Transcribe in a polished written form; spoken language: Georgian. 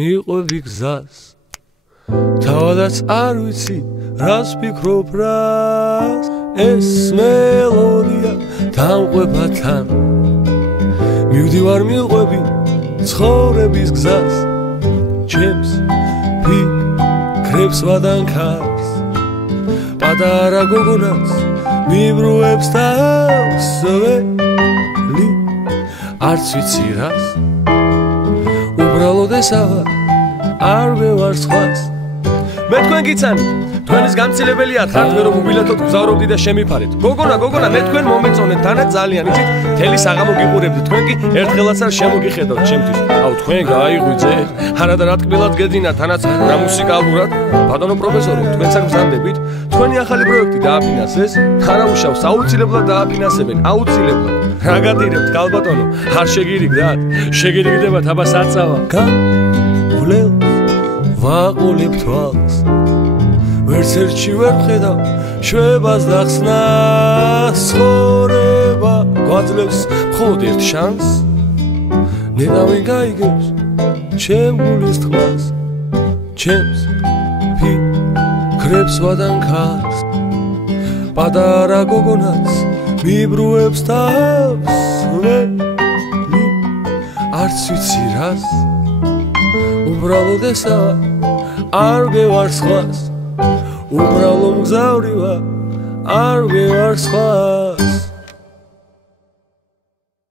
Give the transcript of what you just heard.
მიყვები გზას თავადაც არ ვიცი რას ფიქრობ რას ეს მელოდია დამყვება თან მივდივარ მიყვები ცხოვრების გზას ჩემს ფიქრებს ვადანქარს პატარა გოგონაც მიბრუებს თავს ველი არც ვიცი რას უბრალოდ ესაა არ ვევარ სხვას მე თქვენ გიცანი თქვენის გამცილებელია ხართ მე რომ უბილეთოთ გზავრობდი და შემიფარეთ გოგონა მე თქვენ მომეწონეთ თანაც ძალიან იცით თელი საღამო გიყურებდი თქვენ კი ერთხელაც არ შემოგიხედავთ ჩემთვის აუ თქვენ გაიღვიძეთ არადა რა თქმელად გედინა თანაც რა მუსიკალურად ბატონო პროფესორო თქვენც არ გზანდებით თქვენი ახალი პროექტი დააფინანსეს თანაუშავს აუცილებლად დააფინანსებენ აუცილებლად რა გადირებთ გალბატონო არ შეგირიგდათ შეგირიგდებათ აბა საწავა გავლევ ვაყოლებ თვალს ვერც ერთში ვერ ვხედავ შვებას და ხსნას ცხოვრება გვაძლევს მხოლოდ ერთ შანსს ნედავენ გაიგებს ჩემ გულის თქმას ჩემს ფიქრებს ვადანქარს პატარა გოგონაც მიბრუებს თავს ველი არც ვიცი რას უბრალოდ ესაა არ ვევარ სხვას უბრალოდ მგზავრივა არ ვევარ სხვას